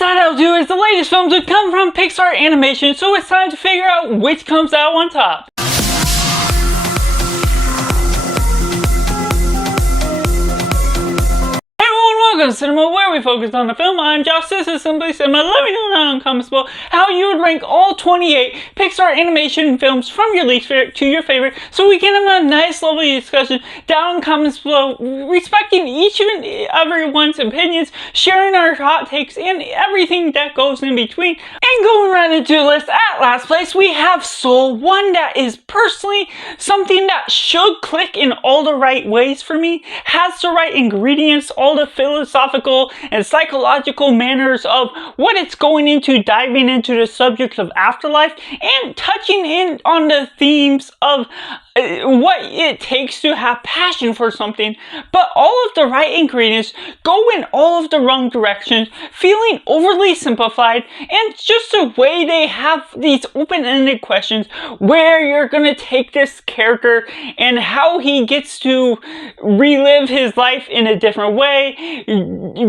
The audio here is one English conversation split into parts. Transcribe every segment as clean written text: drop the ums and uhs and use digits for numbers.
Inside Out 2 is the latest film to come from Pixar Animation, so it's time to figure out which comes out on top. Welcome to Cinema, where we focus on the film. I'm Josh, this is Simply Cinema. Let me know down in the comments below how you would rank all 28 Pixar animation films from your least favorite to your favorite, so we can have a nice, lovely discussion down in the comments below, respecting each and everyone's opinions, sharing our hot takes, and everything that goes in between. And going right into the list, at last place, we have Soul, one that is personally something that should click in all the right ways for me, has the right ingredients, all the philosophical and psychological manners of what it's going into, diving into the subject of afterlife and touching in on the themes of what it takes to have passion for something, but all of the right ingredients go in all of the wrong directions, feeling overly simplified, and just the way they have these open-ended questions where you're gonna take this character and how he gets to relive his life in a different way,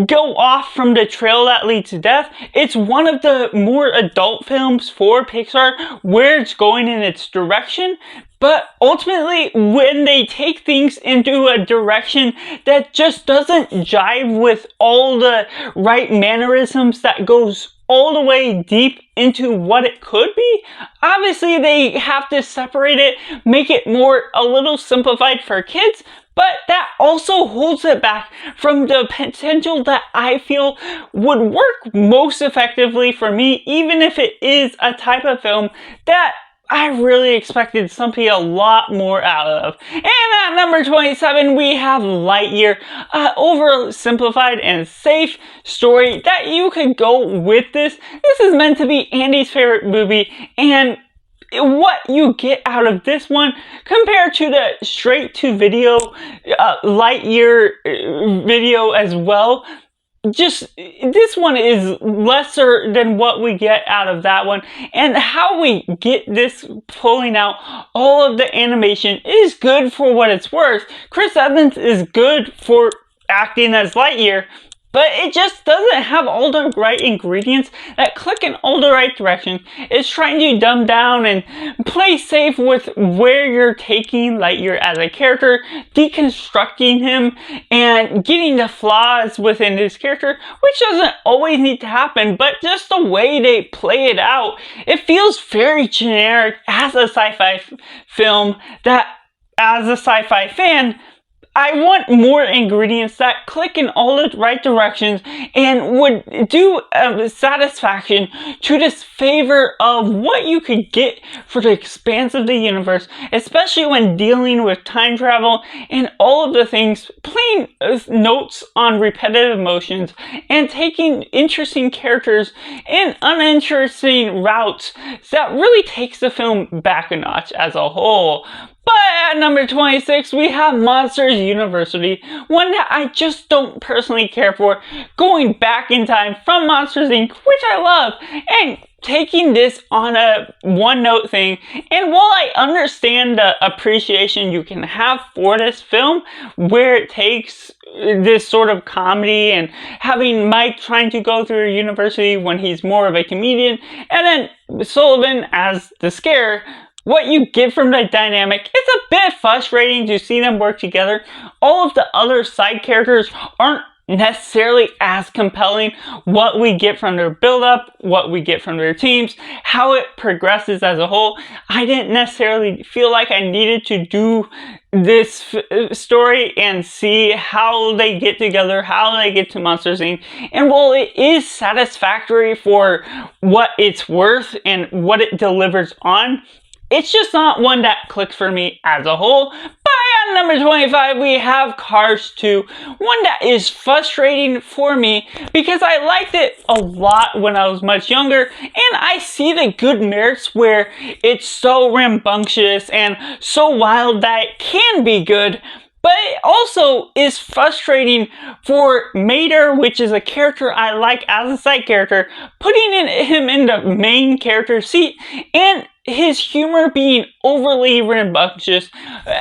go off from the trail that leads to death. It's one of the more adult films for Pixar where it's going in its direction. But ultimately, when they take things into a direction that just doesn't jive with all the right mannerisms that goes all the way deep into what it could be, obviously they have to separate it, make it more a little simplified for kids, but that also holds it back from the potential that I feel would work most effectively for me, even if it is a type of film that I really expected something a lot more out of. And at number 27, we have Lightyear, oversimplified and safe story that you could go with this. This is meant to be Andy's favorite movie, and what you get out of this one compared to the straight-to-video Lightyear video as well, just this one is lesser than what we get out of that one, and how we get this pulling out all of the animation is good for what it's worth. Chris Evans is good for acting as Lightyear, but it just doesn't have all the right ingredients that click in all the right directions. It's trying to dumb down and play safe with where you're taking Lightyear as a character, deconstructing him, and getting the flaws within his character, which doesn't always need to happen, but just the way they play it out, it feels very generic as a sci-fi film that, as a sci-fi fan, I want more ingredients that click in all the right directions and would do satisfaction to this favor of what you could get for the expanse of the universe, especially when dealing with time travel and all of the things, playing notes on repetitive motions and taking interesting characters in uninteresting routes that really takes the film back a notch as a whole. But at number 26, we have Monsters University, one that I just don't personally care for, going back in time from Monsters Inc., which I love, and taking this on a one-note thing. And while I understand the appreciation you can have for this film, where it takes this sort of comedy and having Mike trying to go through university when he's more of a comedian, and then Sullivan as the scare, what you get from the dynamic, it's a bit frustrating to see them work together. All of the other side characters aren't necessarily as compelling. What we get from their build-up, what we get from their teams, how it progresses as a whole, I didn't necessarily feel like I needed to do this story and see how they get together, how they get to Monsters Inc. And while it is satisfactory for what it's worth and what it delivers on, it's just not one that clicks for me as a whole. But at number 25, we have Cars 2, one that is frustrating for me because I liked it a lot when I was much younger, and I see the good merits where it's so rambunctious and so wild that it can be good. But it also is frustrating for Mater, which is a character I like as a side character, putting him in the main character seat, and his humor being overly rambunctious,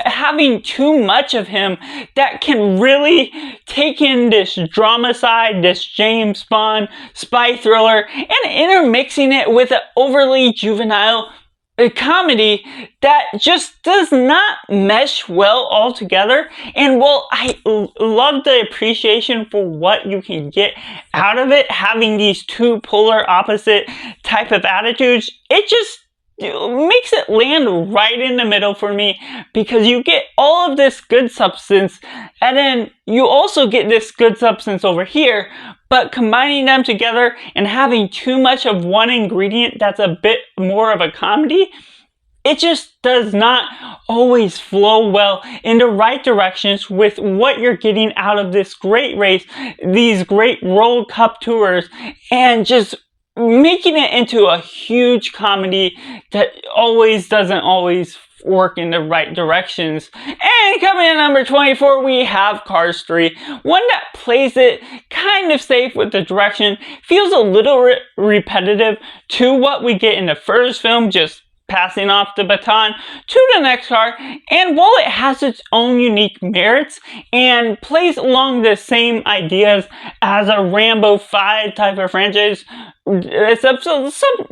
having too much of him that can really take in this drama side, this James Bond spy thriller, and intermixing it with an overly juvenile comedy that just does not mesh well altogether. And while I love the appreciation for what you can get out of it, having these two polar opposite type of attitudes, it just makes it land right in the middle for me, because you get all of this good substance and then you also get this good substance over here, but combining them together and having too much of one ingredient that's a bit more of a comedy, it just does not always flow well in the right directions with what you're getting out of this great race, these great World Cup tours, and just making it into a huge comedy that doesn't always work in the right directions. And coming in number 24, we have Cars 3, one that plays it kind of safe with the direction, feels a little repetitive to what we get in the first film, just passing off the baton to the next car. And while it has its own unique merits and plays along the same ideas as a Rambo 5 type of franchise, except some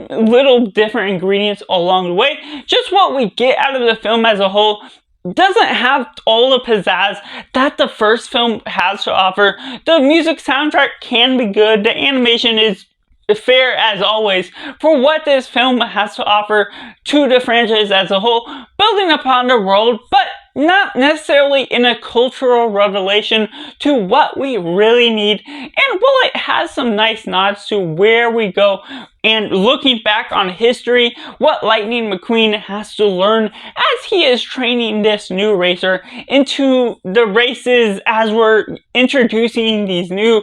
little different ingredients along the way, just what we get out of the film as a whole doesn't have all the pizzazz that the first film has to offer. The music soundtrack can be good, the animation is fair as always for what this film has to offer to the franchise as a whole, building upon the world, but not necessarily in a cultural revelation to what we really need. And while it has some nice nods to where we go and looking back on history, what Lightning McQueen has to learn as he is training this new racer into the races, as we're introducing these new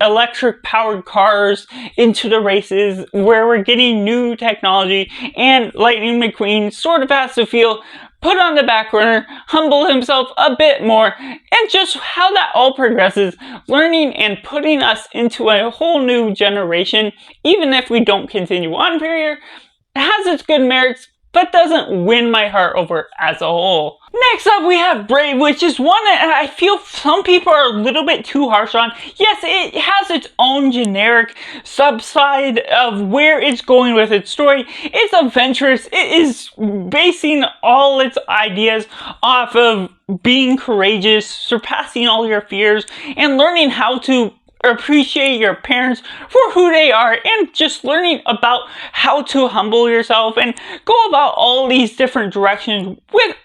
electric powered cars into the races where we're getting new technology, and Lightning McQueen sort of has to feel put on the back burner, humble himself a bit more, and just how that all progresses, learning and putting us into a whole new generation, even if we don't continue on from here, has its good merits, but doesn't win my heart over as a whole. Next up, we have Brave, which is one that I feel some people are a little bit too harsh on. Yes, it has its own generic subside of where it's going with its story. It's adventurous. It is basing all its ideas off of being courageous, surpassing all your fears, and learning how to appreciate your parents for who they are, and just learning about how to humble yourself and go about all these different directions with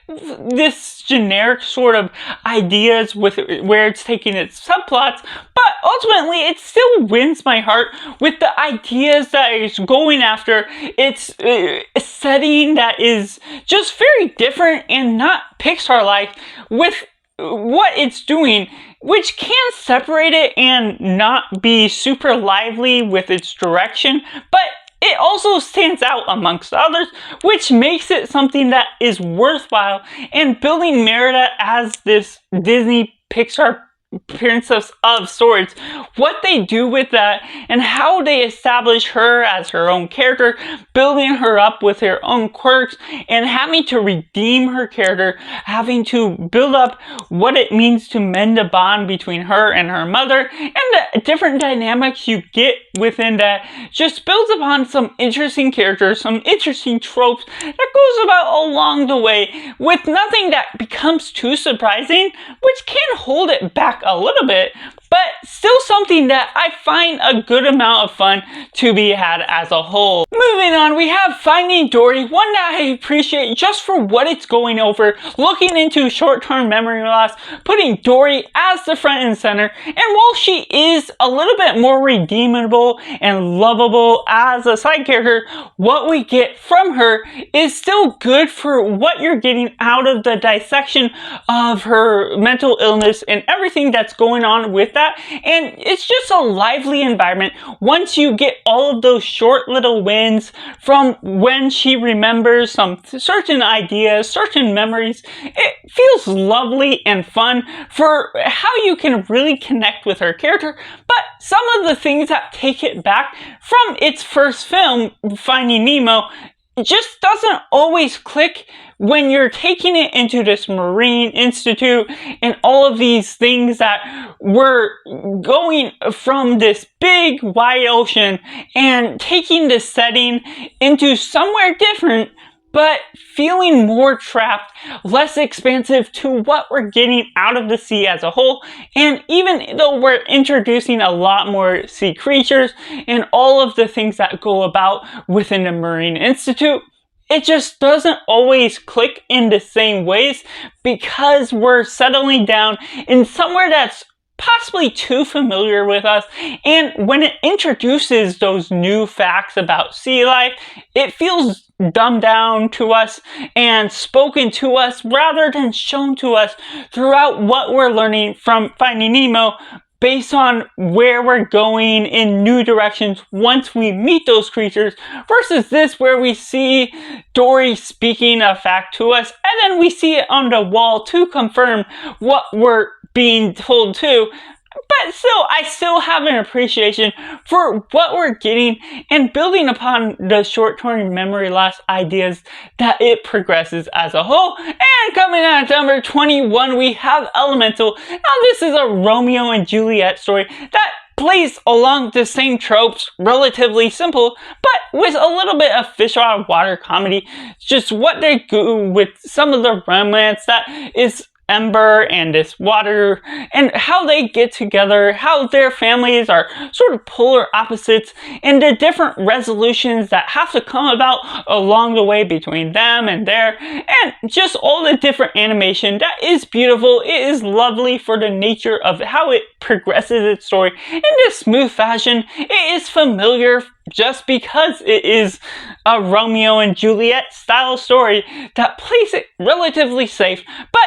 this generic sort of ideas with where it's taking its subplots. But ultimately it still wins my heart with the ideas that it's going after. It's a setting that is just very different and not Pixar-like with what it's doing, which can separate it and not be super lively with its direction, but it also stands out amongst others, which makes it something that is worthwhile. And building Merida as this Disney Pixar princess of sorts, what they do with that and how they establish her as her own character, building her up with her own quirks and having to redeem her character, having to build up what it means to mend a bond between her and her mother, and the different dynamics you get within that just builds upon some interesting characters, some interesting tropes that goes about along the way, with nothing that becomes too surprising, which can hold it back a little bit, but still something that I find a good amount of fun to be had as a whole. Moving on, we have Finding Dory, one that I appreciate just for what it's going over, looking into short-term memory loss, putting Dory as the front and center, and while she is a little bit more redeemable and lovable as a side character, what we get from her is still good for what you're getting out of the dissection of her mental illness and everything that's going on with that, and it's just a lively environment once you get all of those short little wins from when she remembers some certain ideas, certain memories. It feels lovely and fun for how you can really connect with her character, but some of the things that take it back from its first film, Finding Nemo, it just doesn't always click when you're taking it into this Marine Institute and all of these things that were going from this big wide ocean and taking the setting into somewhere different, but feeling more trapped, less expansive to what we're getting out of the sea as a whole. And even though we're introducing a lot more sea creatures and all of the things that go about within the Marine Institute, it just doesn't always click in the same ways because we're settling down in somewhere that's possibly too familiar with us, and when it introduces those new facts about sea life, it feels dumbed down to us and spoken to us rather than shown to us throughout what we're learning from Finding Nemo, based on where we're going in new directions once we meet those creatures, versus this where we see Dory speaking a fact to us and then we see it on the wall to confirm what we're being told too. But still, I still have an appreciation for what we're getting and building upon the short-term memory loss ideas that it progresses as a whole. And coming out at number 21, we have Elemental. Now, this is a Romeo and Juliet story that plays along the same tropes, relatively simple, but with a little bit of fish out of water comedy. Just what they do with some of the romance that is Ember and this water, and how they get together, how their families are sort of polar opposites, and the different resolutions that have to come about along the way between them and and just all the different animation that is beautiful. It is lovely for the nature of how it progresses its story in this smooth fashion. It is familiar just because it is a Romeo and Juliet style story that plays it relatively safe, but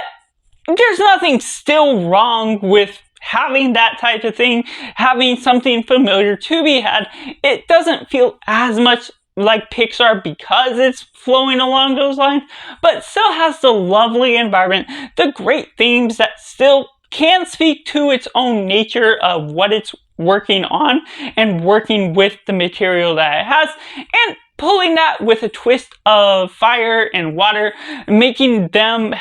there's nothing still wrong with having that type of thing, having something familiar to be had. It doesn't feel as much like Pixar because it's flowing along those lines, but still has the lovely environment, the great themes that still can speak to its own nature of what it's working on and working with the material that it has, and pulling that with a twist of fire and water, making them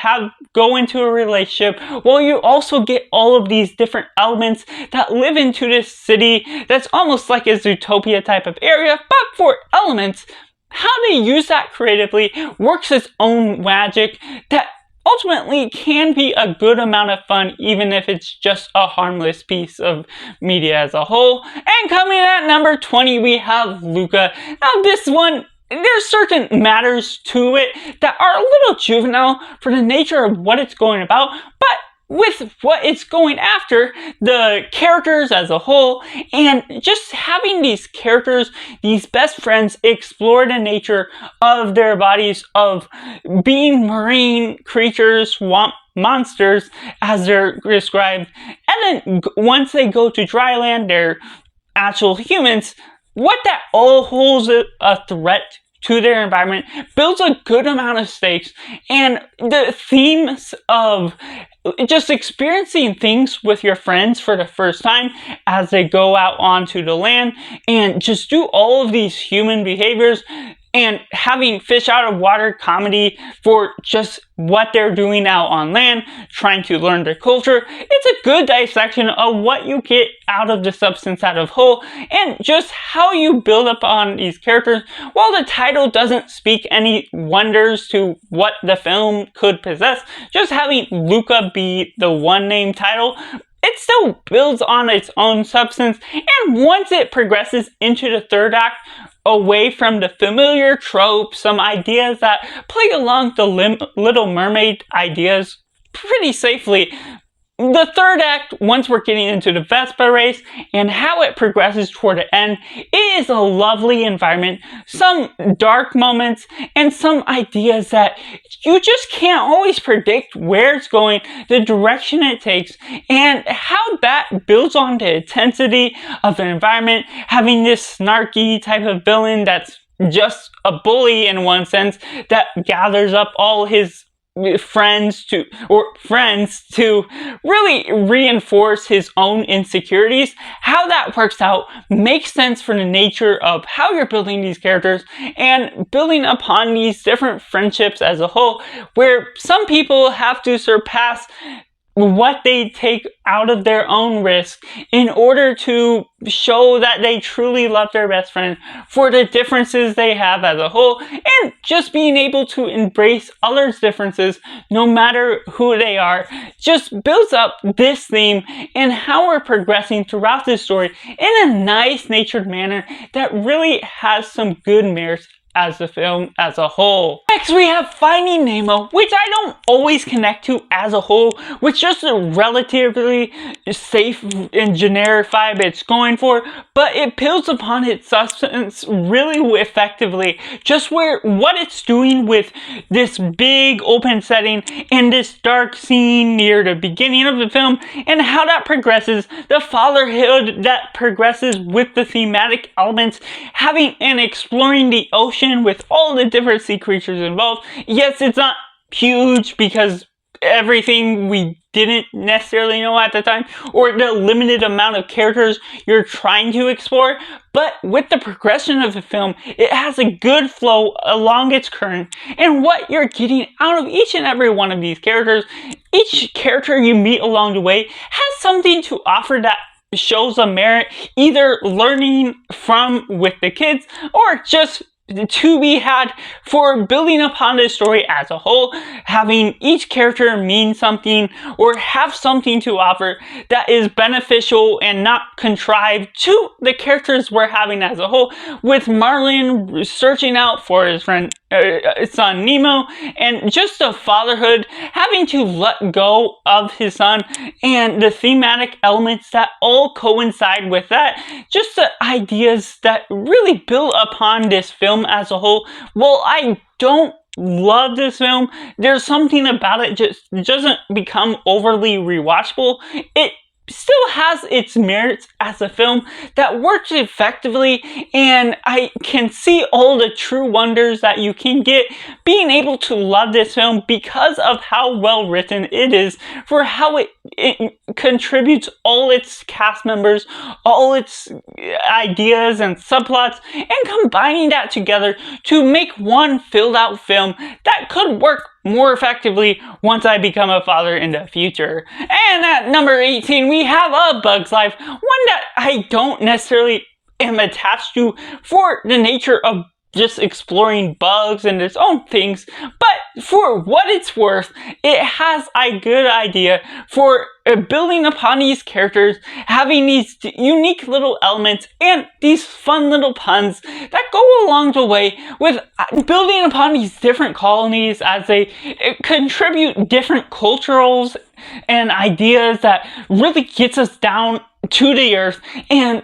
go into a relationship, while you also get all of these different elements that live into this city that's almost like a Zootopia type of area, but for elements. How they use that creatively works its own magic that ultimately can be a good amount of fun, even if it's just a harmless piece of media as a whole. And coming at number 20, we have Luca. Now this one, there's certain matters to it that are a little juvenile for the nature of what it's going about, but with what it's going after, the characters as a whole, and just having these characters, these best friends, explore the nature of their bodies, of being marine creatures, swamp monsters, as they're described, and then once they go to dry land, they're actual humans. What that all holds a threat to their environment builds a good amount of stakes, and the themes of just experiencing things with your friends for the first time as they go out onto the land and just do all of these human behaviors, and having fish out of water comedy for just what they're doing out on land, trying to learn their culture. It's a good dissection of what you get out of the substance out of whole, and just how you build up on these characters. While the title doesn't speak any wonders to what the film could possess, just having Luca be the one name title, it still builds on its own substance. And once it progresses into the third act, away from the familiar tropes, some ideas that play along the Little Mermaid ideas pretty safely, the third act, once we're getting into the Vespa race and how it progresses toward the end, it is a lovely environment, some dark moments, and some ideas that you just can't always predict where it's going, the direction it takes, and how that builds on the intensity of the environment, having this snarky type of villain that's just a bully in one sense, that gathers up all his friends to really reinforce his own insecurities. How that works out makes sense for the nature of how you're building these characters and building upon these different friendships as a whole, where some people have to surpass what they take out of their own risk in order to show that they truly love their best friend for the differences they have as a whole, and just being able to embrace others' differences no matter who they are just builds up this theme and how we're progressing throughout this story in a nice natured manner that really has some good merits as the film as a whole. Next, we have Finding Nemo, which I don't always connect to as a whole, with just a relatively safe and generic vibe it's going for, but it builds upon its substance really effectively. Just what it's doing with this big open setting and this dark scene near the beginning of the film, and how that progresses, the fatherhood that progresses with the thematic elements, having and exploring the ocean with all the different sea creatures involved. Yes, it's not huge because everything we didn't necessarily know at the time, or the limited amount of characters you're trying to explore, but with the progression of the film, it has a good flow along its current, and what you're getting out of each and every one of these characters, each character you meet along the way has something to offer that shows a merit, either learning from with the kids or just to be had for building upon this story as a whole, having each character mean something or have something to offer that is beneficial and not contrived to the characters we're having as a whole, with Marlin searching out for his friend son Nemo, and just the fatherhood, having to let go of his son, and the thematic elements that all coincide with that, just the ideas that really build upon this film as a whole. Well, I don't love this film. There's something about it just doesn't become overly rewatchable. It still has its merits as a film that works effectively, and I can see all the true wonders that you can get being able to love this film because of how well written it is, for how it contributes all its cast members, all its ideas and subplots, and combining that together to make one filled out film that could work more effectively once I become a father in the future. And at number 18, we have A Bug's Life, one that I don't necessarily am attached to for the nature of just exploring bugs and its own things, but for what it's worth, it has a good idea for building upon these characters, having these unique little elements and these fun little puns that go along the way with building upon these different colonies as they contribute different cultures and ideas that really gets us down to the earth and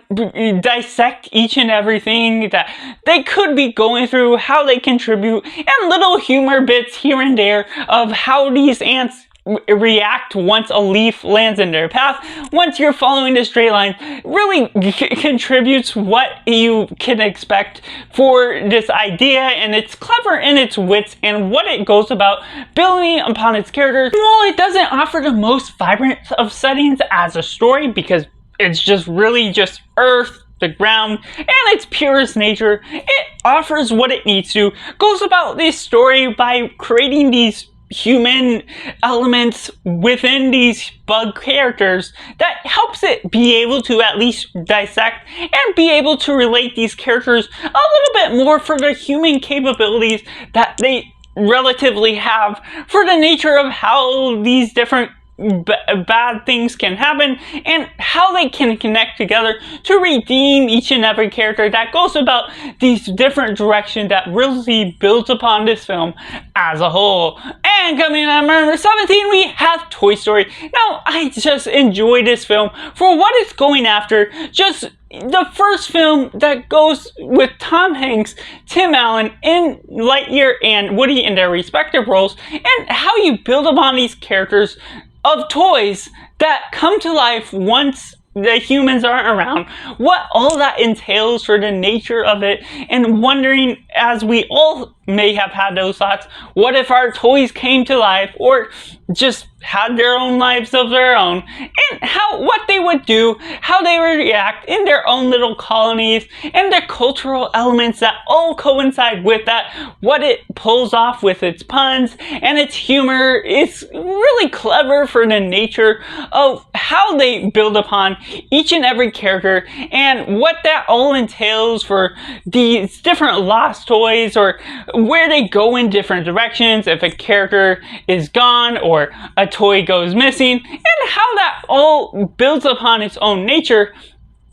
dissect each and everything that they could be going through, how they contribute, and little humor bits here and there of how these ants react once a leaf lands in their path. Once you're following the straight line, really contributes what you can expect for this idea, and it's clever in its wits and what it goes about building upon its characters. While it doesn't offer the most vibrant of settings as a story, because it's just really just earth, the ground, and its purest nature, it offers what it needs to, goes about this story by creating these human elements within these bug characters that helps it be able to at least dissect and be able to relate these characters a little bit more for the human capabilities that they relatively have, for the nature of how these different bad things can happen, and how they can connect together to redeem each and every character that goes about these different directions that really builds upon this film as a whole. And coming in at number 17, we have Toy Story. Now, I just enjoy this film for what it's going after. Just the first film that goes with Tom Hanks, Tim Allen in Lightyear and Woody in their respective roles, and how you build upon these characters of toys that come to life once the humans aren't around, what all that entails for the nature of it, and wondering, as we all may have had those thoughts, what if our toys came to life or just had their own lives of their own, and what they would do, how they would react in their own little colonies, and the cultural elements that all coincide with that, what it pulls off with its puns and its humor. It's really clever for the nature of how they build upon each and every character and what that all entails for these different lost toys, or where they go in different directions if a character is gone or a toy goes missing, and how that all builds upon its own nature.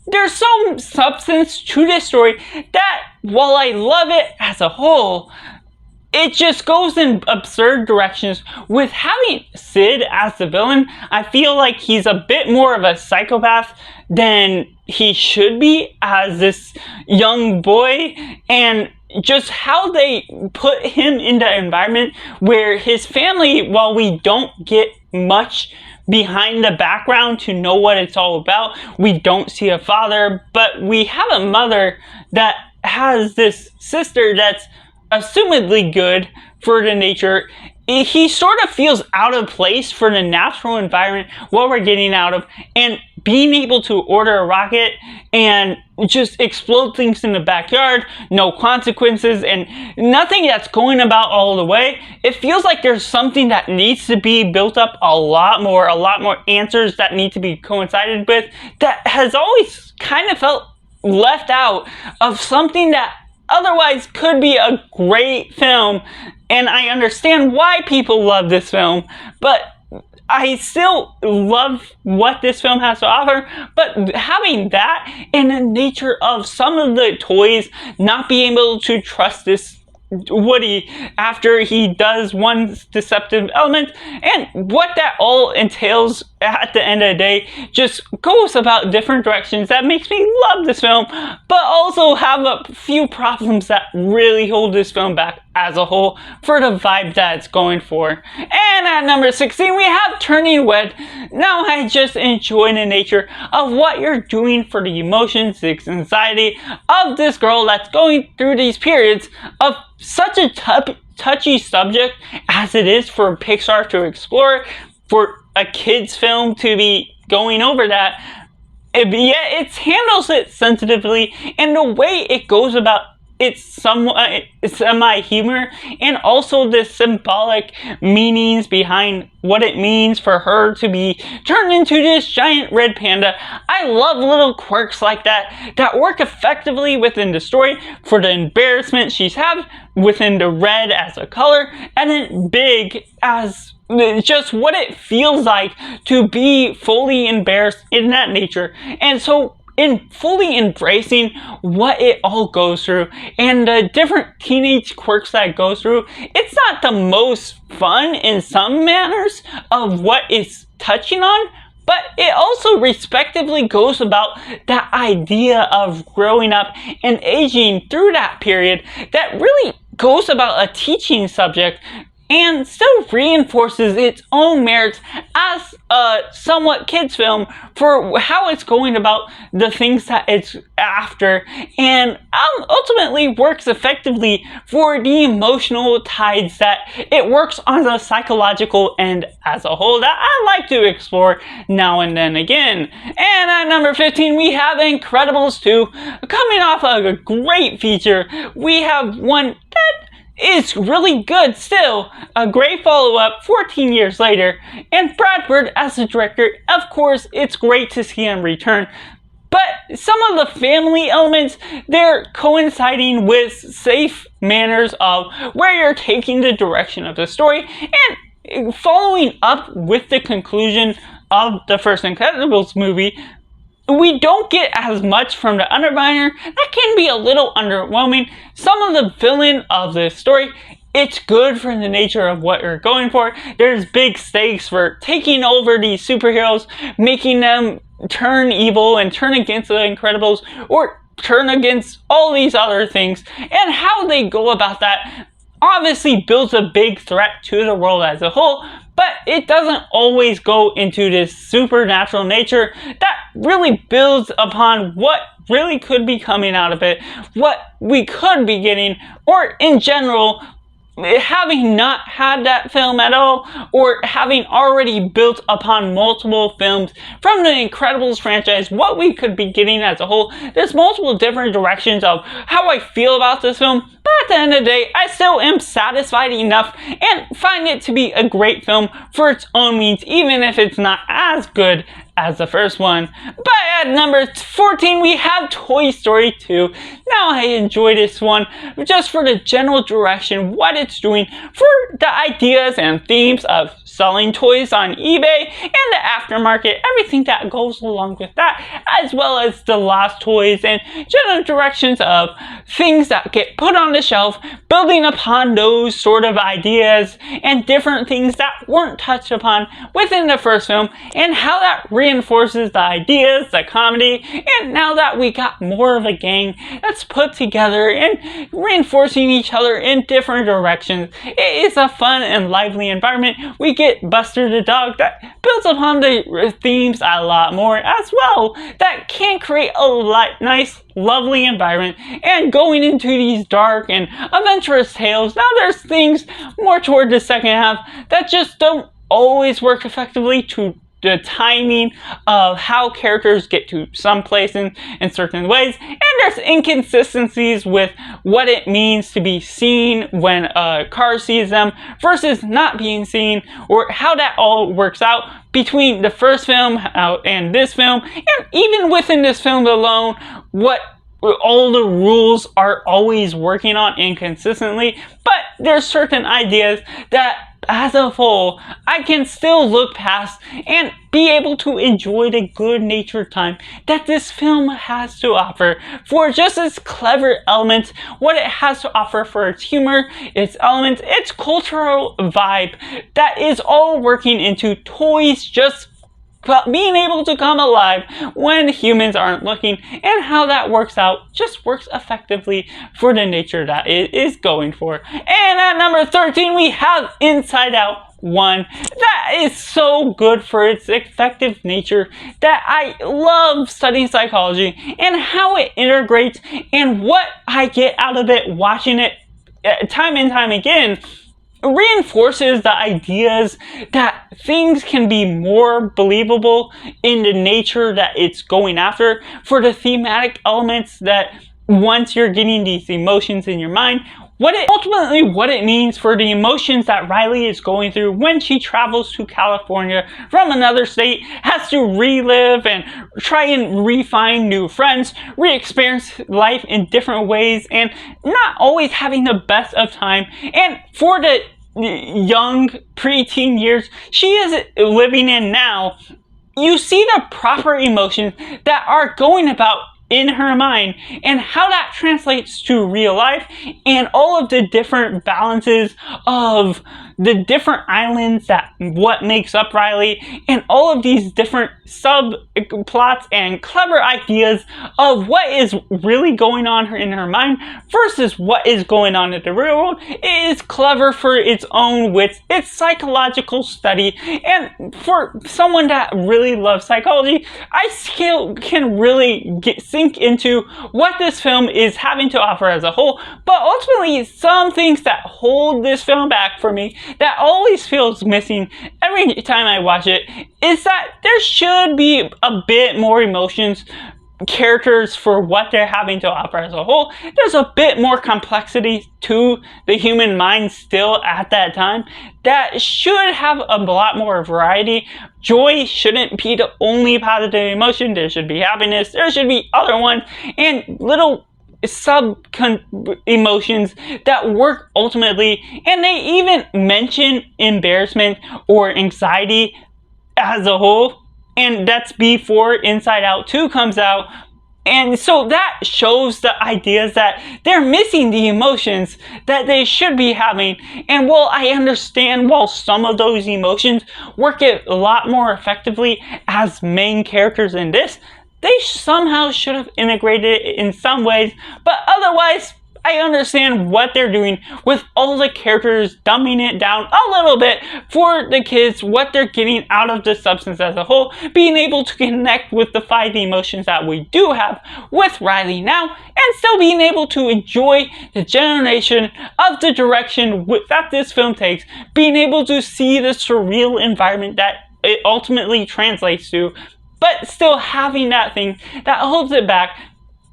There's some substance to this story that, while I love it as a whole, it just goes in absurd directions. With having Sid as the villain, I feel like he's a bit more of a psychopath than he should be as this young boy, and just how they put him in the environment where his family, while we don't get much behind the background to know what it's all about, we don't see a father, but we have a mother that has this sister that's assumedly good for the nature. He sort of feels out of place for the natural environment, what we're getting out of, and being able to order a rocket and just explode things in the backyard, no consequences, and nothing that's going about all the way. It feels like there's something that needs to be built up a lot more answers that need to be coincided with, that has always kind of felt left out of something that otherwise could be a great film. And I understand why people love this film, but I still love what this film has to offer. But having that and the nature of some of the toys not being able to trust this Woody after he does one deceptive element, and what that all entails at the end of the day, just goes about different directions that makes me love this film, but also have a few problems that really hold this film back as a whole for the vibe that it's going for. And at number 16, we have Turning Red. Now, I just enjoy the nature of what you're doing for the emotions, the anxiety of this girl that's going through these periods of such a touchy subject as it is for Pixar to explore, for a kid's film to be going over that. Yet it handles it sensitively, and the way it goes about it's somewhat semi-humor, and also the symbolic meanings behind what it means for her to be turned into this giant red panda. I love little quirks like that work effectively within the story, for the embarrassment she's had within the red as a color, and then big as just what it feels like to be fully embarrassed in that nature. And so in fully embracing what it all goes through and the different teenage quirks that it goes through, it's not the most fun in some manners of what it's touching on, but it also respectively goes about that idea of growing up and aging through that period that really goes about a teaching subject and still reinforces its own merits as a somewhat kids film for how it's going about the things that it's after, and ultimately works effectively for the emotional tides that it works on the psychological end as a whole that I like to explore now and then again. And at number 15, we have Incredibles 2. Coming off of a great feature, we have one that is really good still, a great follow-up 14 years later, and Brad Bird as the director. Of course, it's great to see him return, but some of the family elements, they're coinciding with safe manners of where you're taking the direction of the story, and following up with the conclusion of the first Incredibles movie, we don't get as much from the Underminer. That can be a little underwhelming. Some of the villain of the story, it's good for the nature of what you're going for. There's big stakes for taking over these superheroes, making them turn evil and turn against the Incredibles, or turn against all these other things. And how they go about that obviously builds a big threat to the world as a whole, but it doesn't always go into this supernatural nature that really builds upon what really could be coming out of it, what we could be getting, or in general, having not had that film at all, or having already built upon multiple films from the Incredibles franchise, what we could be getting as a whole. There's multiple different directions of how I feel about this film, but at the end of the day, I still am satisfied enough and find it to be a great film for its own means, even if it's not as good as the first one. But at number 14, we have Toy Story 2. Now, I enjoy this one just for the general direction, what it's doing, for the ideas and themes of selling toys on eBay and the aftermarket, everything that goes along with that, as well as the lost toys and general directions of things that get put on the shelf, building upon those sort of ideas and different things that weren't touched upon within the first film, and how that reinforces the ideas, the comedy, and now that we got more of a gang that's put together and reinforcing each other in different directions, it is a fun and lively environment. We get Buster the dog that builds upon the themes a lot more as well, that can create a nice, lovely environment, and going into these dark and adventurous tales. Now there's things more toward the second half that just don't always work effectively to the timing of how characters get to some place in certain ways, and there's inconsistencies with what it means to be seen when a car sees them versus not being seen, or how that all works out between the first film and this film, and even within this film alone, what all the rules are always working on inconsistently. But there's certain ideas that as a whole, I can still look past and be able to enjoy the good-natured time that this film has to offer for just its clever elements, what it has to offer for its humor, its elements, its cultural vibe that is all working into toys just being able to come alive when humans aren't looking, and how that works out just works effectively for the nature that it is going for. And at number 13, we have Inside Out 1. That is so good for its effective nature that I love studying psychology and how it integrates, and what I get out of it watching it time and time again reinforces the ideas that things can be more believable in the nature that it's going after, for the thematic elements that once you're getting these emotions in your mind, what it means for the emotions that Riley is going through when she travels to California from another state, has to relive and try and refine new friends, re-experience life in different ways, and not always having the best of time. And for the young preteen years she is living in now, you see the proper emotions that are going about in her mind, and how that translates to real life, and all of the different balances of the different islands that what makes up Riley, and all of these different subplots and clever ideas of what is really going on in her mind versus what is going on in the real world. It is clever for its own wits, its psychological study, and for someone that really loves psychology, I still can really sink into what this film is having to offer as a whole. But ultimately, some things that hold this film back for me, that always feels missing every time I watch it, is that there should be a bit more emotions, characters for what they're having to offer as a whole. There's a bit more complexity to the human mind still at that time that should have a lot more variety. Joy shouldn't be the only positive emotion. There should be happiness, there should be other ones, and little sub emotions that work ultimately, and they even mention embarrassment or anxiety as a whole, and that's before Inside Out 2 comes out. And so that shows the ideas that they're missing the emotions that they should be having. And while I understand while some of those emotions work it a lot more effectively as main characters in this, they somehow should have integrated it in some ways, but otherwise I understand what they're doing with all the characters, dumbing it down a little bit for the kids, what they're getting out of the substance as a whole, being able to connect with the 5 emotions that we do have with Riley now, and still being able to enjoy the generation of the direction that this film takes, being able to see the surreal environment that it ultimately translates to, but still having that thing that holds it back,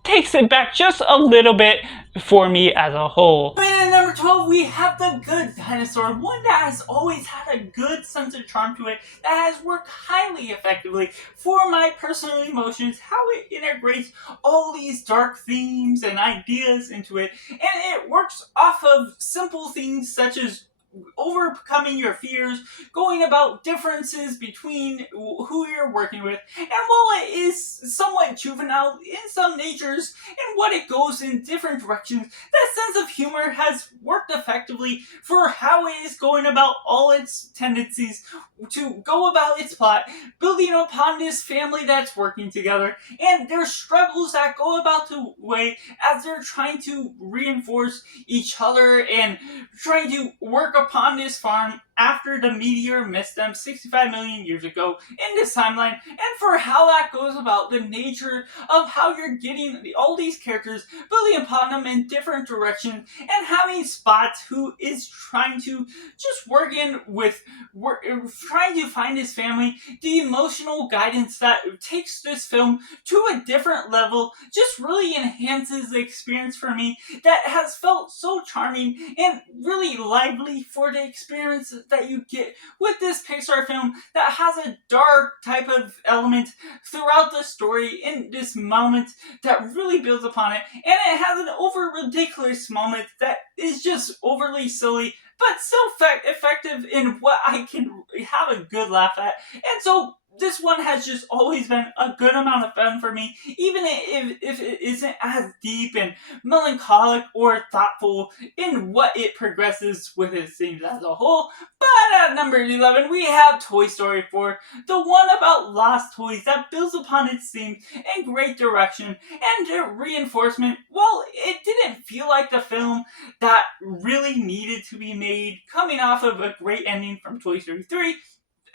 takes it back just a little bit for me as a whole. And at number 12, we have The Good Dinosaur, one that has always had a good sense of charm to it, that has worked highly effectively for my personal emotions, how it integrates all these dark themes and ideas into it, and it works off of simple things such as overcoming your fears, going about differences between who you're working with, and while it is somewhat juvenile in some natures and what it goes in different directions, that sense of humor has worked effectively for how it is going about all its tendencies to go about its plot, building upon this family that's working together, and their struggles that go about the way as they're trying to reinforce each other and trying to work upon this farm after the meteor missed them 65 million years ago in this timeline, and for how that goes about the nature of how you're getting all these characters, building upon them in different directions, and having Spot who is trying to just work in with trying to find his family, the emotional guidance that takes this film to a different level, just really enhances the experience for me, that has felt so charming and really lively for the experience that you get with this Pixar film that has a dark type of element throughout the story in this moment that really builds upon it, and it has an over ridiculous moment that is just overly silly but still effective in what I can have a good laugh at. And so this one has just always been a good amount of fun for me, even if it isn't as deep and melancholic or thoughtful in what it progresses with its themes as a whole. But at number 11, we have Toy Story 4, the one about lost toys that builds upon its themes in great direction and reinforcement. While it didn't feel like the film that really needed to be made, coming off of a great ending from Toy Story 3,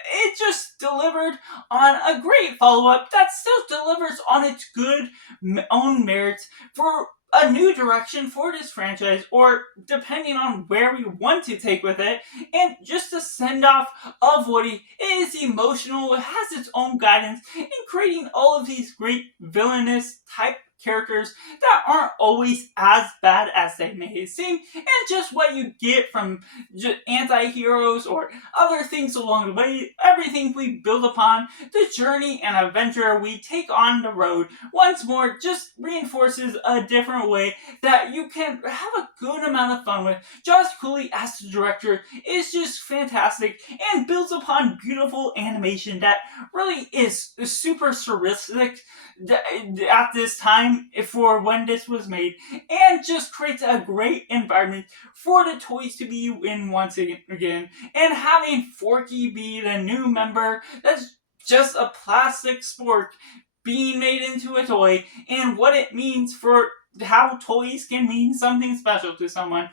it just delivered on a great follow-up that still delivers on its good own merits for a new direction for this franchise, or depending on where we want to take with it, and just a send-off of Woody is emotional, it has its own guidance in creating all of these great villainous type characters that aren't always as bad as they may seem, and just what you get from anti-heroes or other things along the way, everything we build upon, the journey and adventure we take on the road, once more just reinforces a different way that you can have a good amount of fun with. Josh Cooley as the director is just fantastic and builds upon beautiful animation that really is super surrealistic at this time for when this was made, and just creates a great environment for the toys to be in once again, and having Forky be the new member that's just a plastic spork being made into a toy, and what it means for how toys can mean something special to someone,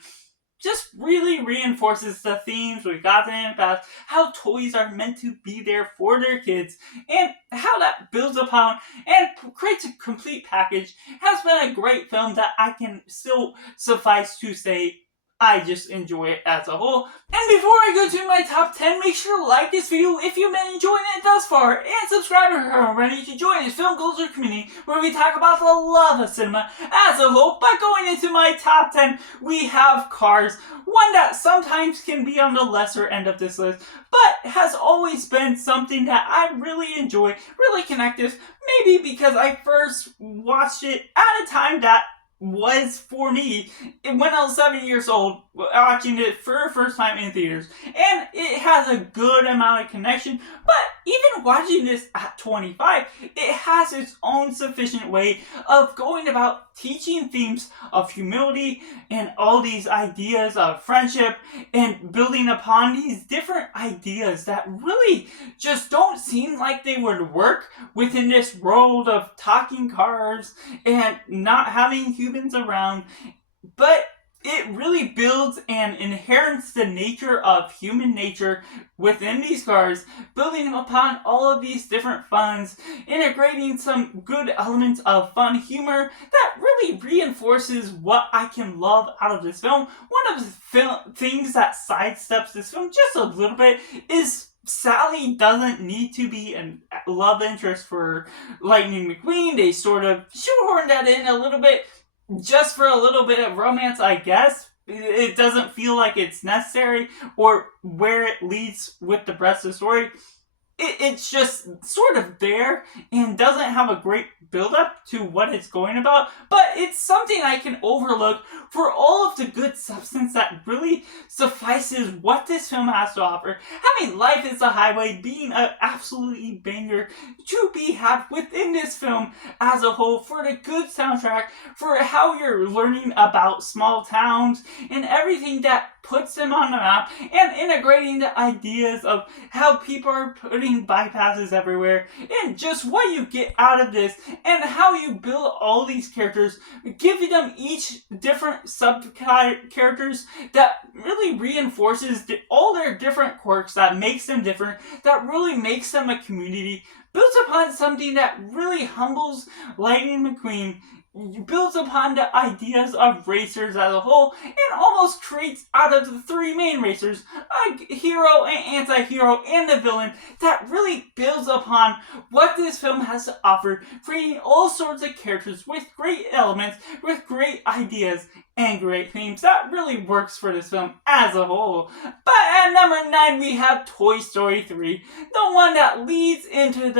just really reinforces the themes we've gotten in the past, how toys are meant to be there for their kids, and how that builds upon and creates a complete package. Has been a great film that I can still suffice to say I just enjoy it as a whole. And before I go to my top 10, make sure to like this video if you've been enjoying it thus far, and subscribe if you're already to join this film culture community where we talk about the love of cinema as a whole. By going into my top 10, we have Cars, one that sometimes can be on the lesser end of this list, but has always been something that I really enjoy, really connect with, maybe because I first watched it at a time that was for me when I was 7 years old, watching it for the first time in theaters. And it has a good amount of connection, but even watching this at 25, it has its own sufficient way of going about teaching themes of humility and all these ideas of friendship and building upon these different ideas that really just don't seem like they would work within this world of talking cars and not having humans around, but it really builds and inherits the nature of human nature within these cars, building upon all of these different funs, integrating some good elements of fun humor that really reinforces what I can love out of this film. One of the things that sidesteps this film just a little bit is Sally doesn't need to be a love interest for Lightning McQueen. They sort of shoehorned that in a little bit just for a little bit of romance, I guess. It doesn't feel like it's necessary or where it leads with the rest of the story. It's just sort of there and doesn't have a great build-up to what it's going about, but it's something I can overlook for all of the good substance that really suffices what this film has to offer. Having Life is a Highway being an absolutely banger to be had within this film as a whole, for the good soundtrack, for how you're learning about small towns and everything that puts them on the map, and integrating the ideas of how people are putting bypasses everywhere, and just what you get out of this, and how you build all these characters, giving them each different sub-characters that really reinforces all their different quirks, that makes them different, that really makes them a community, builds upon something that really humbles Lightning McQueen, builds upon the ideas of racers as a whole, and almost creates out of the three main racers a hero, an anti-hero, and a villain that really builds upon what this film has to offer, creating all sorts of characters with great elements, with great ideas, and great themes. That really works for this film as a whole. But at number 9, we have Toy Story 3, the one that leads into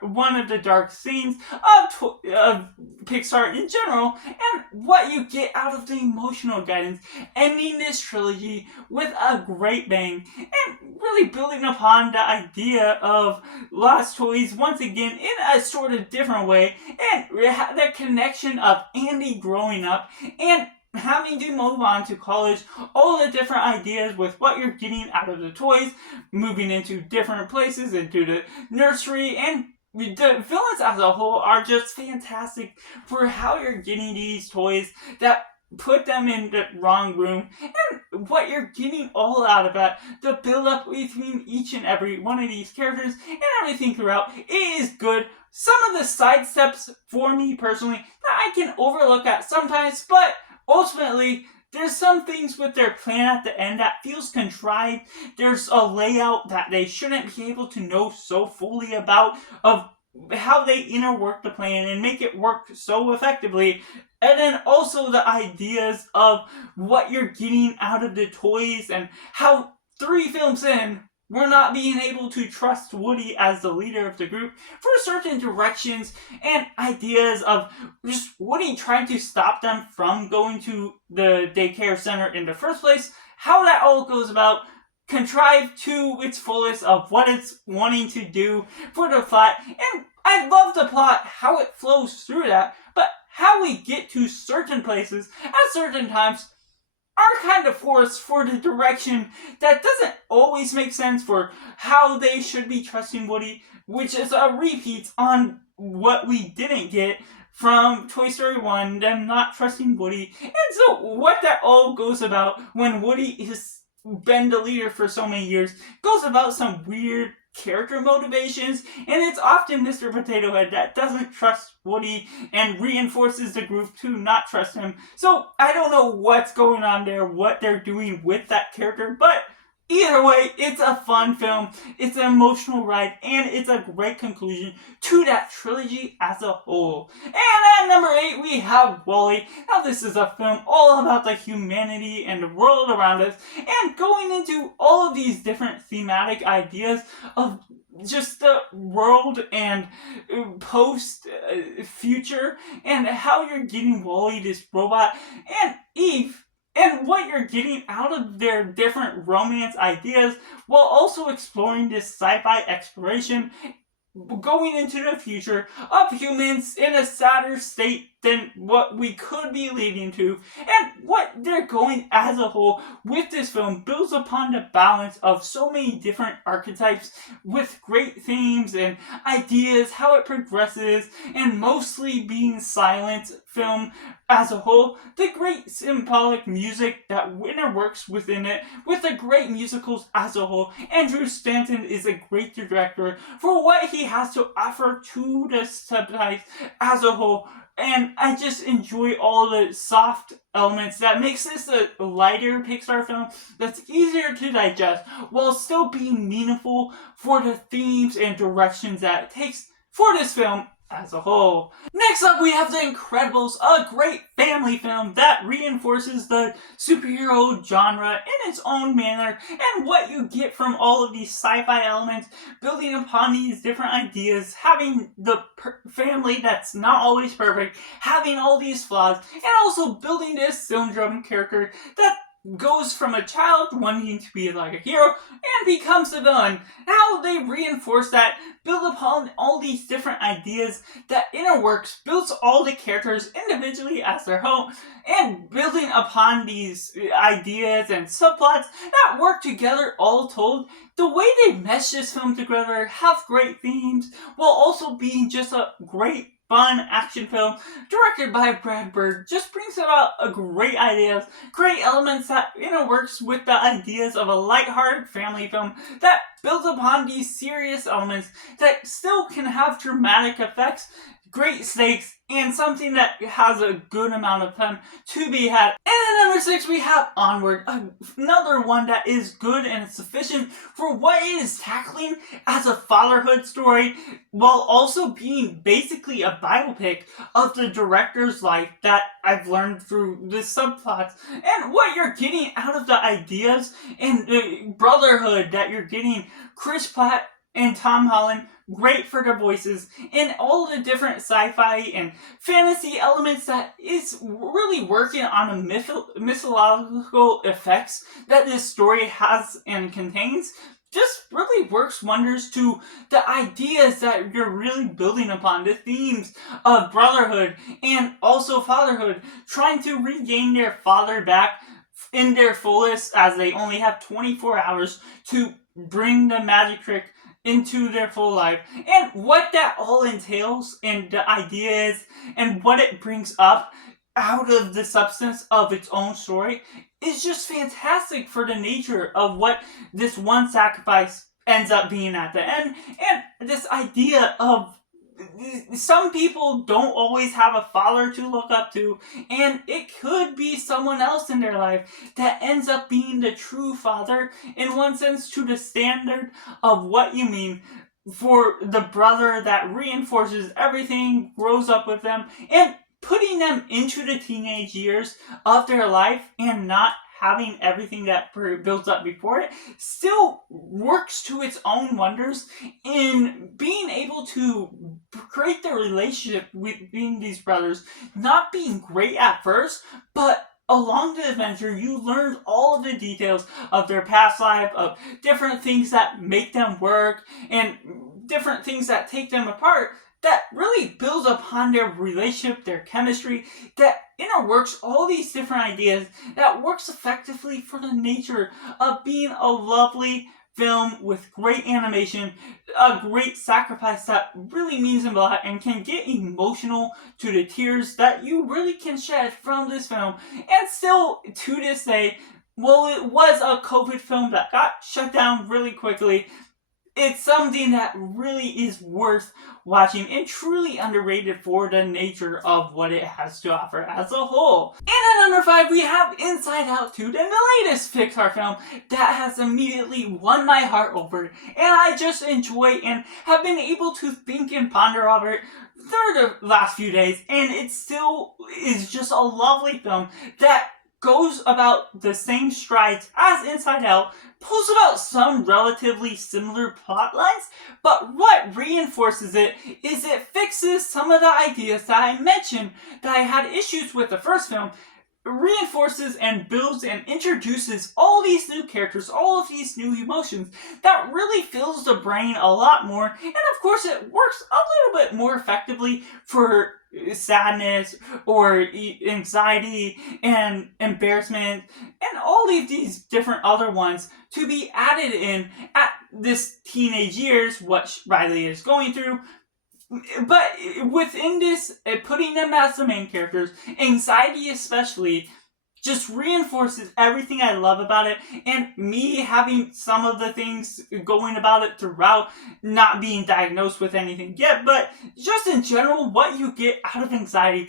one of the dark scenes of Pixar in general, and what you get out of the emotional guidance, ending this trilogy with a great bang, and really building upon the idea of lost toys once again in a sort of different way, and the connection of Andy growing up and having to move on to college, all the different ideas with what you're getting out of the toys, moving into different places, into the nursery, and the villains as a whole are just fantastic for how you're getting these toys that put them in the wrong room, and what you're getting all out of that, the build up between each and every one of these characters, and everything throughout, it is good. Some of the side steps for me personally that I can overlook at sometimes, but ultimately, there's some things with their plan at the end that feels contrived. There's a layout that they shouldn't be able to know so fully about, of how they interwork the plan and make it work so effectively. And then also the ideas of what you're getting out of the toys, and how 3 films in, we're not being able to trust Woody as the leader of the group for certain directions and ideas of just Woody trying to stop them from going to the daycare center in the first place, how that all goes about, contrived to its fullest of what it's wanting to do for the plot. And I love the plot, how it flows through that, but how we get to certain places at certain times are kind of forced for the direction that doesn't always make sense for how they should be trusting Woody, which is a repeat on what we didn't get from Toy Story 1, them not trusting Woody. And so what that all goes about when Woody has been the leader for so many years, goes about some weird character motivations, and it's often Mr. Potato Head that doesn't trust Woody and reinforces the group to not trust him. So I don't know what's going on there, what they're doing with that character, but Either way, it's a fun film, it's an emotional ride, and it's a great conclusion to that trilogy as a whole. And at number 8, we have WALL-E. Now, this is a film all about the humanity and the world around us, and going into all of these different thematic ideas of just the world and post future, and how you're getting WALL-E, this robot, and Eve, and what you're getting out of their different romance ideas, while also exploring this sci-fi exploration going into the future of humans in a sadder state than what we could be leading to, and what they're going as a whole with this film builds upon the balance of so many different archetypes with great themes and ideas, how it progresses, and mostly being silent film as a whole, the great symbolic music that works within it, with the great musicals as a whole. Andrew Stanton is a great director for what he has to offer to the subtypes as a whole, and I just enjoy all the soft elements that makes this a lighter Pixar film that's easier to digest while still being meaningful for the themes and directions that it takes for this film as a whole. Next up, we have The Incredibles, a great family film that reinforces the superhero genre in its own manner, and what you get from all of these sci-fi elements, building upon these different ideas, having the family that's not always perfect, having all these flaws, and also building this syndrome character that goes from a child wanting to be like a hero and becomes a villain. How they reinforce that, build upon all these different ideas that inner works, builds all the characters individually as their own, and building upon these ideas and subplots that work together all told. The way they mesh this film together, have great themes, while also being just a great fun action film directed by Brad Bird, just brings about a great ideas, great elements that works with the ideas of a lighthearted family film that builds upon these serious elements that still can have dramatic effects, great stakes, and something that has a good amount of fun to be had. And at number 6, we have Onward, another one that is good and sufficient for what it is tackling as a fatherhood story, while also being basically a biopic of the director's life that I've learned through the subplots, and what you're getting out of the ideas and the brotherhood that you're getting. Chris Pratt and Tom Holland, great for their voices, and all the different sci-fi and fantasy elements that is really working on the mythological effects that this story has and contains. Just really works wonders to the ideas that you're really building upon, the themes of brotherhood and also fatherhood, trying to regain their father back in their fullest, as they only have 24 hours to bring the magic trick into their full life, and what that all entails, and the ideas, and what it brings up out of the substance of its own story is just fantastic for the nature of what this one sacrifice ends up being at the end, and this idea of some people don't always have a father to look up to, and it could be someone else in their life that ends up being the true father, in one sense, to the standard of what you mean for the brother that reinforces everything, grows up with them, and putting them into the teenage years of their life and not having everything that builds up before it, still works to its own wonders in being able to create the relationship between these brothers, not being great at first, but along the adventure, you learned all of the details of their past life, of different things that make them work, and different things that take them apart, that really builds upon their relationship, their chemistry, that interworks all these different ideas, that works effectively for the nature of being a lovely film with great animation, a great sacrifice that really means a lot and can get emotional to the tears that you really can shed from this film. And still, to this day, well, it was a COVID film that got shut down really quickly, It's something that really is worth watching and truly underrated for the nature of what it has to offer as a whole. And at number 5, we have Inside Out 2, the latest Pixar film that has immediately won my heart over, and I just enjoy and have been able to think and ponder over it through the last few days, and it still is just a lovely film that goes about the same strides as Inside Out, pulls about some relatively similar plot lines, but what reinforces it is it fixes some of the ideas that I mentioned that I had issues with the first film, reinforces and builds and introduces all these new characters, all of these new emotions that really fills the brain a lot more, and of course it works a little bit more effectively for sadness or anxiety and embarrassment and all of these different other ones to be added in at this teenage years, what Riley is going through. But within this, putting them as the main characters, anxiety especially, just reinforces everything I love about it, and me having some of the things going about it throughout, not being diagnosed with anything yet, but just in general, what you get out of anxiety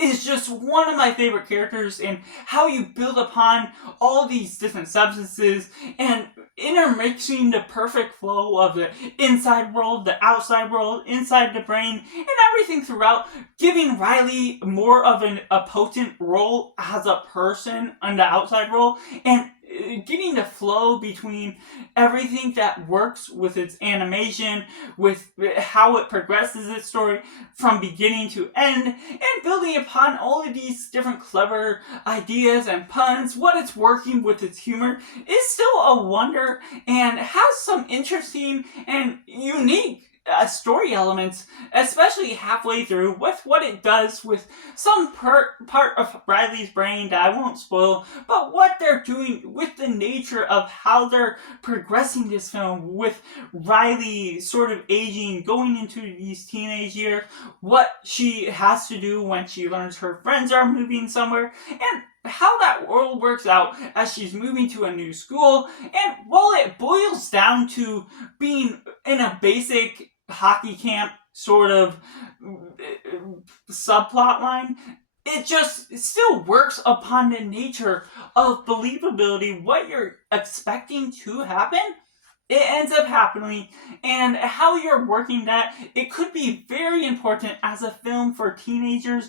is just one of my favorite characters, and how you build upon all these different substances and intermixing the perfect flow of the inside world, the outside world, inside the brain, and everything throughout, giving Riley more of a potent role as a person on the outside role, and getting the flow between everything that works with its animation, with how it progresses its story from beginning to end, and building upon all of these different clever ideas and puns, what it's working with its humor is still a wonder and has some interesting and unique story elements, especially halfway through, with what it does with some part of Riley's brain that I won't spoil, but what they're doing with the nature of how they're progressing this film, with Riley sort of aging, going into these teenage years, what she has to do when she learns her friends are moving somewhere, and how that world works out as she's moving to a new school. And while it boils down to being in a basic hockey camp sort of subplot line, it just still works upon the nature of believability. What you're expecting to happen, it ends up happening, and how you're working that, it could be very important as a film for teenagers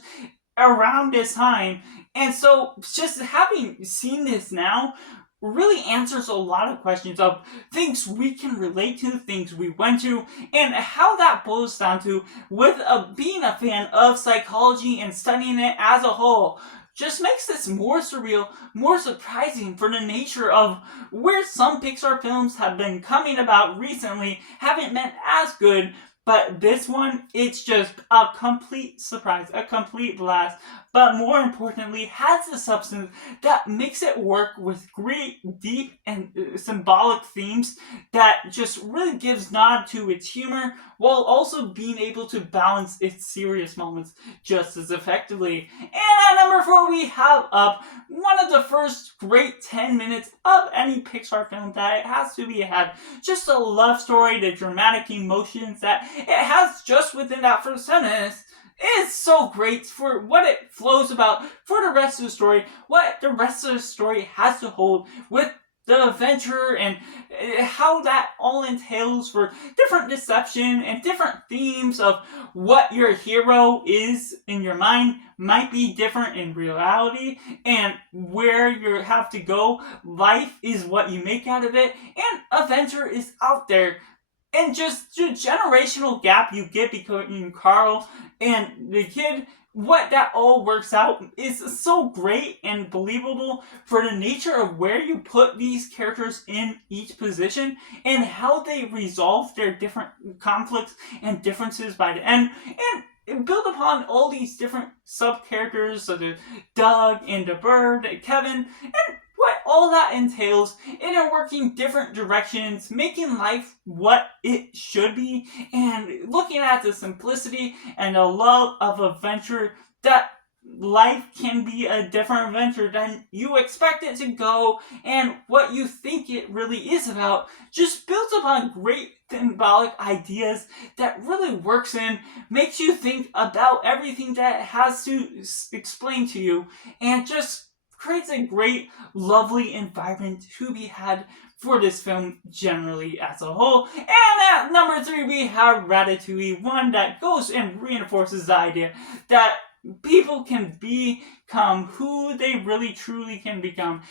around this time. And so just having seen this now really answers a lot of questions of things we can relate to, things we went to, and how that boils down to with being a fan of psychology and studying it as a whole. Just makes this more surreal, more surprising for the nature of where some Pixar films have been coming about recently, haven't been as good. But this one, it's just a complete surprise, a complete blast, but more importantly, has the substance that makes it work with great, deep, and symbolic themes that just really gives nod to its humor, while also being able to balance its serious moments just as effectively. And at number 4, we have up one of the first great 10 minutes of any Pixar film that it has to be had. Just a love story, the dramatic emotions that it has just within that first sentence is so great for what it flows about for the rest of the story, what the rest of the story has to hold with the adventure, and how that all entails for different deception and different themes of what your hero is in your mind might be different in reality, and where you have to go. Life is what you make out of it, and adventure is out there. And just the generational gap you get between Carl and the kid, what that all works out is so great and believable for the nature of where you put these characters in each position and how they resolve their different conflicts and differences by the end. And build upon all these different sub-characters, such as Doug and the bird, and Kevin, and what all that entails in working different directions, making life what it should be, and looking at the simplicity and the love of adventure that life can be a different adventure than you expect it to go, and what you think it really is about just builds upon great symbolic ideas that really works in, makes you think about everything that it has to explain to you, and just creates a great, lovely environment to be had for this film generally as a whole. And at number 3, we have Ratatouille, one that goes and reinforces the idea that people can become who they really truly can become.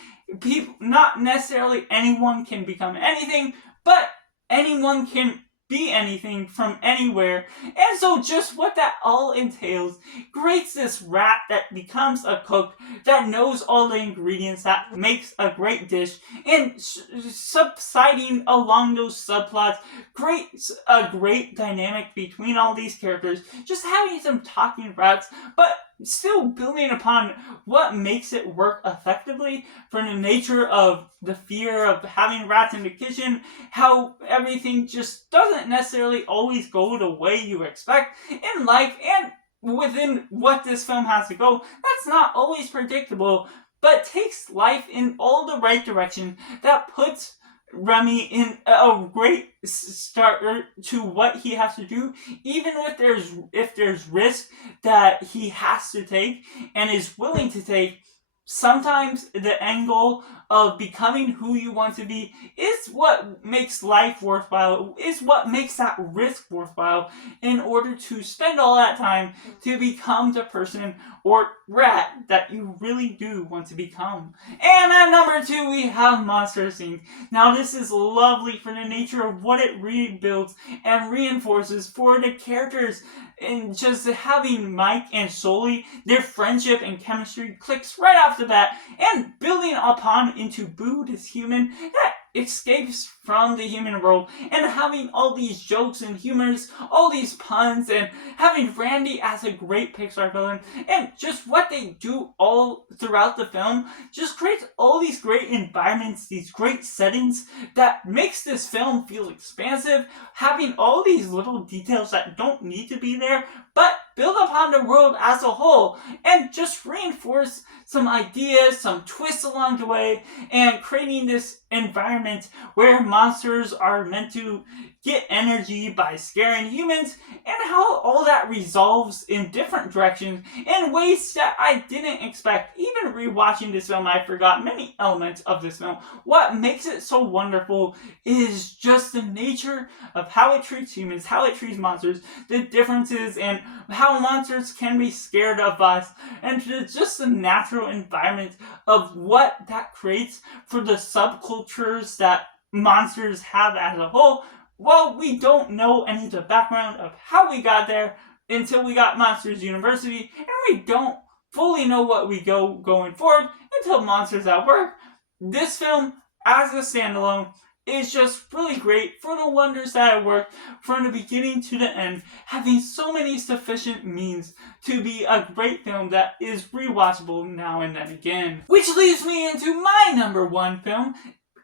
People, not necessarily anyone can become anything, but anyone can be anything from anywhere. And so just what that all entails creates this rat that becomes a cook that knows all the ingredients that makes a great dish, and subsiding along those subplots creates a great dynamic between all these characters, just having some talking rats, but still building upon what makes it work effectively, from the nature of the fear of having rats in the kitchen, how everything just doesn't necessarily always go the way you expect in life, and within what this film has to go, that's not always predictable, but takes life in all the right direction, that puts Remy in a great start to what he has to do, even if there's risk that he has to take and is willing to take. Sometimes the angle of becoming who you want to be is what makes life worthwhile, is what makes that risk worthwhile, in order to spend all that time to become the person or rat that you really do want to become. And at number 2, we have Monsters Inc. Now this is lovely for the nature of what it rebuilds and reinforces for the characters, and just having Mike and Sully, their friendship and chemistry clicks right off the bat, and building upon into Boo, this human that escapes from the human world, and having all these jokes and humors, all these puns, and having Randy as a great Pixar villain, and just what they do all throughout the film just creates all these great environments, these great settings that makes this film feel expansive, having all these little details that don't need to be there, but build upon the world as a whole, and just reinforce some ideas, some twists along the way, and creating this environment where monsters are meant to get energy by scaring humans, and how all that resolves in different directions in ways that I didn't expect. Even rewatching this film, I forgot many elements of this film. What makes it so wonderful is just the nature of how it treats humans, how it treats monsters, the differences, and how monsters can be scared of us, and just the natural environment of what that creates for the subcultures that monsters have as a whole. Well, we don't know any of the background of how we got there until we got Monsters University, and we don't fully know what we going forward until Monsters at Work. This film, as a standalone, is just really great for the wonders that it worked from the beginning to the end, having so many sufficient means to be a great film that is rewatchable now and then again. Which leads me into my number 1 film,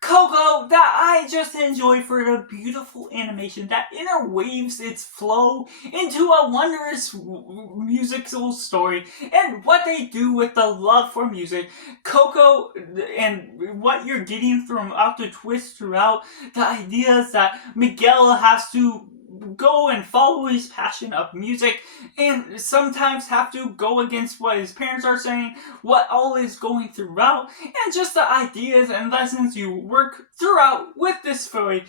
Coco, that I just enjoy for the beautiful animation that interweaves its flow into a wondrous musical story, and what they do with the love for music. Coco, and what you're getting throughout the twist, throughout the ideas that Miguel has to go and follow his passion of music, and sometimes have to go against what his parents are saying, what all is going throughout, and just the ideas and lessons you work throughout with this story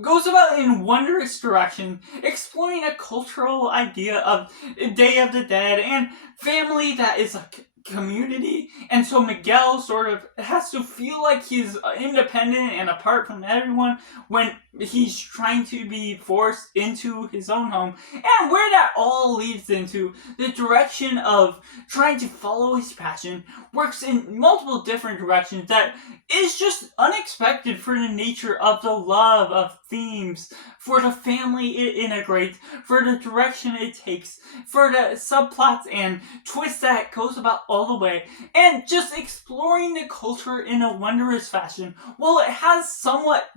goes about in wondrous direction, exploring a cultural idea of Day of the Dead and family that is a community, and so Miguel sort of has to feel like he's independent and apart from everyone when he's trying to be forced into his own home, and where that all leads into the direction of trying to follow his passion works in multiple different directions that is just unexpected for the nature of the love of themes, for the family it integrates, for the direction it takes, for the subplots and twists that it goes about all the way, and just exploring the culture in a wondrous fashion. While it has somewhat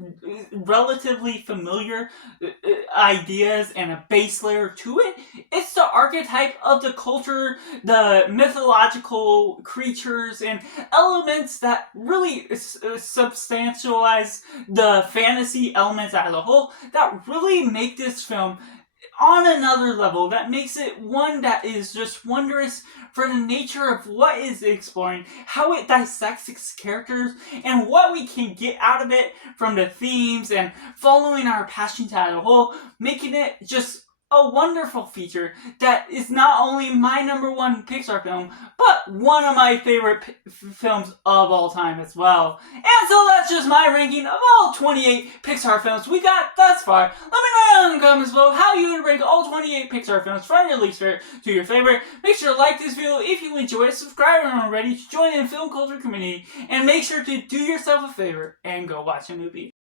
relative relatively familiar ideas and a base layer to it. It's the archetype of the culture, the mythological creatures and elements that really substantialize the fantasy elements as a whole that really make this film on another level, that makes it one that is just wondrous for the nature of what it's exploring, how it dissects its characters, and what we can get out of it from the themes and following our passions as a whole, making it just a wonderful feature that is not only my #1 Pixar film, but one of my favorite films of all time as well. And so that's just my ranking of all 28 Pixar films we got thus far. Let me know in the comments below how you would rank all 28 Pixar films from your least favorite to your favorite. Make sure to like this video if you enjoyed it, subscribe if you're already to join in the film culture community, and make sure to do yourself a favor and go watch a movie.